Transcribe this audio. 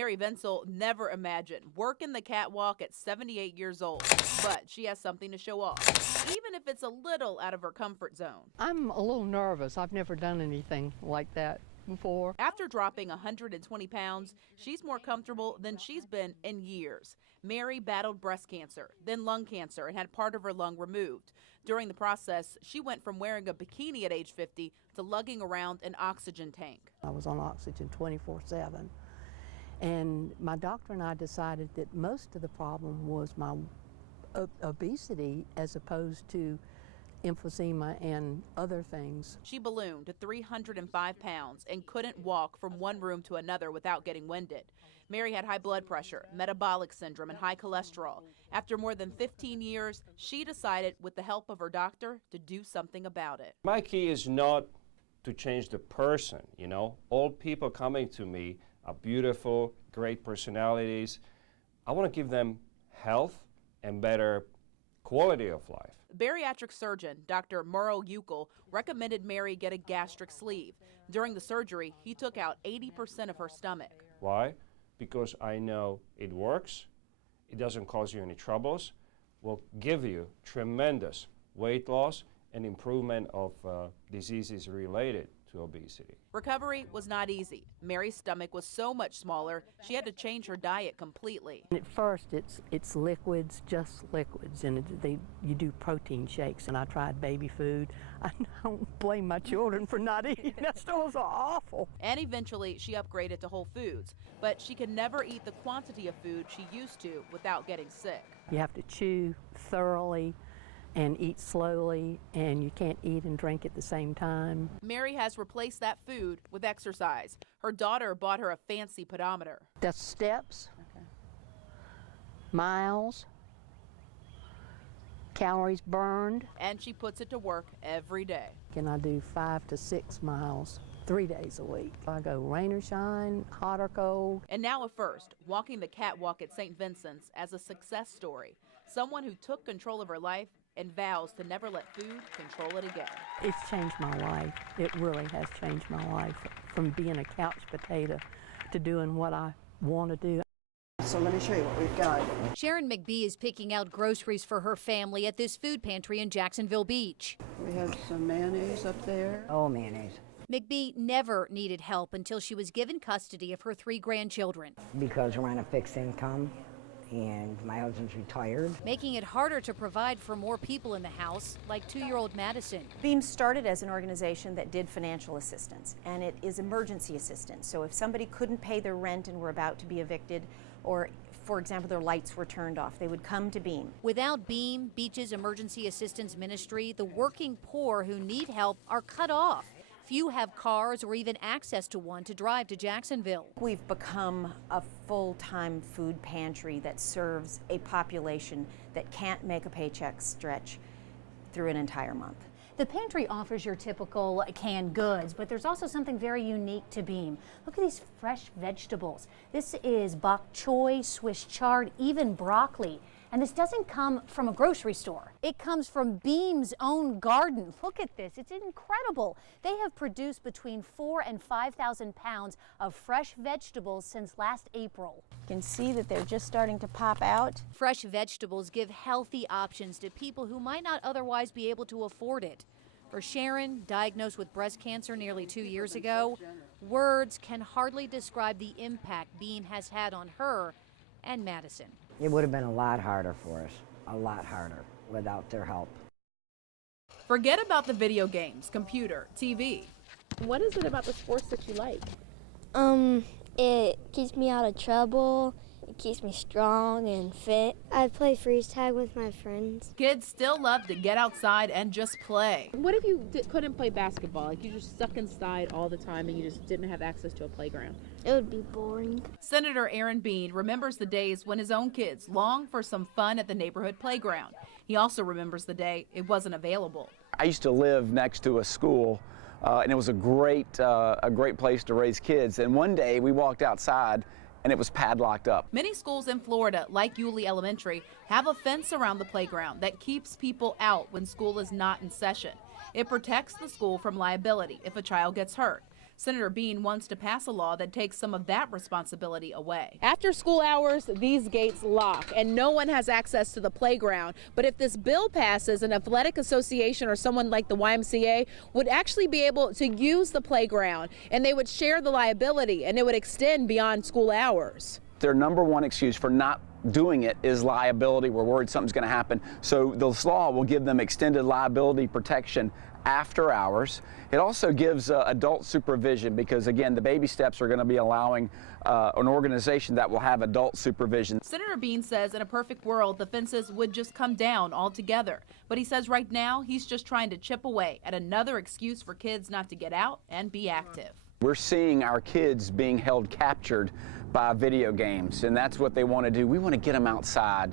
Mary Venzel never imagined working the catwalk at 78 years old, but she has something to show off, even if it's a little out of her comfort zone. I'm a little nervous. I've never done anything like that before. After dropping 120 pounds, she's more comfortable than she's been in years. Mary battled breast cancer, then lung cancer, and had part of her lung removed. During the process, she went from wearing a bikini at age 50 to lugging around an oxygen tank. I was on oxygen 24/7, and my doctor and I decided that most of the problem was my obesity as opposed to emphysema and other things. She ballooned to 305 pounds and couldn't walk from one room to another without getting winded. Mary had high blood pressure, metabolic syndrome, and high cholesterol. After more than 15 years, she decided, with the help of her doctor, to do something about it. My key is not to change the person, you know. All people coming to me are beautiful, great personalities. I want to give them health and better quality of life. Bariatric surgeon Dr. Murrow Uckel recommended Mary get a gastric sleeve. During the surgery, he took out 80% of her stomach. Why? Because I know it works, it doesn't cause you any troubles, will give you tremendous weight loss and improvement of diseases related to obesity. Recovery was not easy. Mary's stomach was so much smaller, she had to change her diet completely. At first, it's liquids, just liquids, and you do protein shakes, and I tried baby food. I don't blame my children for not eating. That still was awful. And eventually, she upgraded to whole foods, but she could never eat the quantity of food she used to without getting sick. You have to chew thoroughly and eat slowly, and you can't eat and drink at the same time. Mary has replaced that food with exercise. Her daughter bought her a fancy pedometer. That's steps, miles, calories burned. And she puts it to work every day. And I do 5 to 6 miles 3 days a week. I go rain or shine, hot or cold. And now a first, walking the catwalk at St. Vincent's as a success story. Someone who took control of her life and vows to never let food control it again. It's changed my life. It really has changed my life, from being a couch potato to doing what I want to do. So let me show you what we've got. Sharon McBee is picking out groceries for her family at this food pantry in Jacksonville Beach. We have some mayonnaise up there. Oh, mayonnaise. McBee never needed help until she was given custody of her 3 grandchildren. Because we're on a fixed income and my husband's retired. Making it harder to provide for more people in the house, like 2-year-old Madison. Beam started as an organization that did financial assistance, and it is emergency assistance. So if somebody couldn't pay their rent and were about to be evicted, or for example, their lights were turned off, they would come to Beam. Without Beam, Beach's emergency assistance ministry, the working poor who need help are cut off. Few have cars or even access to one to drive to Jacksonville. We've become a full-time food pantry that serves a population that can't make a paycheck stretch through an entire month. The pantry offers your typical canned goods, but there's also something very unique to Beam. Look at these fresh vegetables. This is bok choy, Swiss chard, even broccoli. And this doesn't come from a grocery store. It comes from Beam's own garden. Look at this, it's incredible. They have produced between 4,000 and 5,000 pounds of fresh vegetables since last April. You can see that they're just starting to pop out. Fresh vegetables give healthy options to people who might not otherwise be able to afford it. For Sharon, diagnosed with breast cancer nearly 2 years ago, words can hardly describe the impact Beam has had on her and Madison. It would have been a lot harder for us, a lot harder, without their help. Forget about the video games, computer, TV. What is it about the sports that you like? It keeps me out of trouble. It keeps me strong and fit. I play freeze tag with my friends. Kids still love to get outside and just play. What if you couldn't play basketball? Like you just stuck inside all the time and you just didn't have access to a playground? It would be boring. Senator Aaron Bean remembers the days when his own kids longed for some fun at the neighborhood playground. He also remembers the day it wasn't available. I used to live next to a school, and it was a great place to raise kids. And one day we walked outside and it was padlocked up. Many schools in Florida, like Yulee Elementary, have a fence around the playground that keeps people out when school is not in session. It protects the school from liability if a child gets hurt. Senator Bean wants to pass a law that takes some of that responsibility away. After school hours, these gates lock and no one has access to the playground. But if this bill passes, an athletic association or someone like the YMCA would actually be able to use the playground, and they would share the liability, and it would extend beyond school hours. Their number one excuse for not doing it is liability. We're worried something's going to happen. So this law will give them extended liability protection after hours. It also gives adult supervision because, again, the baby steps are going to be allowing an organization that will have adult supervision. Senator Bean says in a perfect world, the fences would just come down altogether. But he says right now he's just trying to chip away at another excuse for kids not to get out and be active. We're seeing our kids being held captured by video games, and that's what they want to do. We want to get them outside.